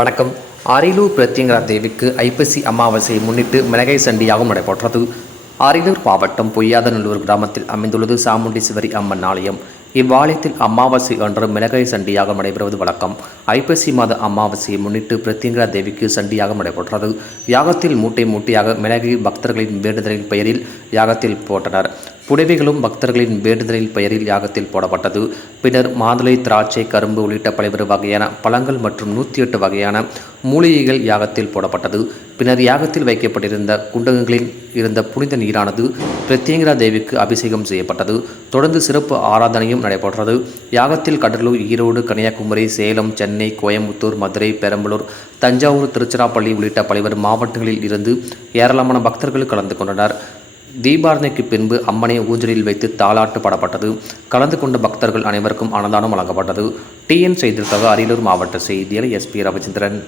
வணக்கம். அரியலூர் பிரத்யங்கரா தேவிக்கு ஐப்பசி அமாவாசையை முன்னிட்டு மிளகை சண்டியாகவும் நடைபெற்றது. அரியலூர் மாவட்டம் பொய்யாதநல்லூர் கிராமத்தில் அமைந்துள்ளது சாமுண்டீஸ்வரி அம்மன் ஆலயம். இவ்வாலயத்தில் அமாவாசை அன்று மிளகை சண்டியாக நடைபெறுவது வழக்கம். ஐப்பசி மாத அமாவாசையை முன்னிட்டு பிரத்யங்கரா தேவிக்கு சண்டியாக நடைபெற்றது. யாகத்தில் மூட்டை மூட்டையாக மிளகை பக்தர்களின் வேண்டுதலின் பெயரில் யாகத்தில் போட்டனர் புடவைகளும் பக்தர்களின் வேண்டுதலின் பெயரில் யாகத்தில் போடப்பட்டது. பின்னர் மாதுளை திராட்சை கரும்பு உள்ளிட்ட பல்வேறு வகையான பழங்கள் மற்றும் நூற்றி எட்டு வகையான மூலிகைகள் யாகத்தில் போடப்பட்டது. பின்னர் யாகத்தில் வைக்கப்பட்டிருந்த குண்டகங்களில் இருந்த புனித நீரானது பிரத்யங்கரா தேவிக்கு அபிஷேகம் செய்யப்பட்டது. தொடர்ந்து சிறப்பு ஆராதனையும் நடைபெற்றது. யாகத்தில் கடலூர் ஈரோடு கன்னியாகுமரி சேலம் சென்னை கோயம்புத்தூர் மதுரை பெரம்பலூர் தஞ்சாவூர் திருச்சிராப்பள்ளி உள்ளிட்ட பல்வேறு மாவட்டங்களில் இருந்து ஏராளமான பக்தர்கள் கலந்து கொண்டனர். தீபாரணைக்கு பின்பு அம்மனை ஊஞ்சலில் வைத்து தாளாட்டு பாடப்பட்டது. கலந்து கொண்ட பக்தர்கள் அனைவருக்கும் அன்னதானம் வழங்கப்பட்டது. டிஎன் செய்திருக்காக அரியலூர் மாவட்ட செய்தியாளர் SP Ravichandran.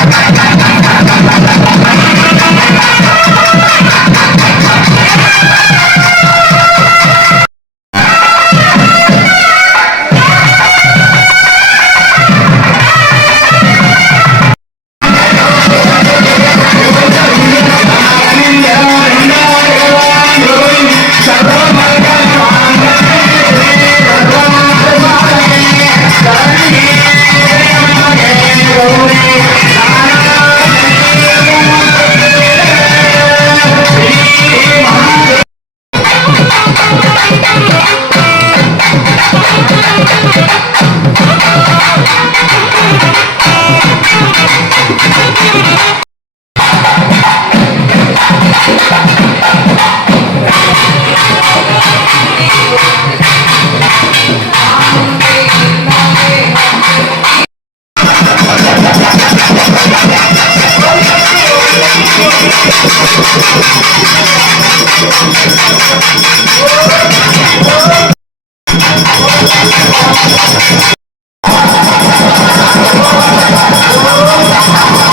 頑張れ! Oh! Thank you.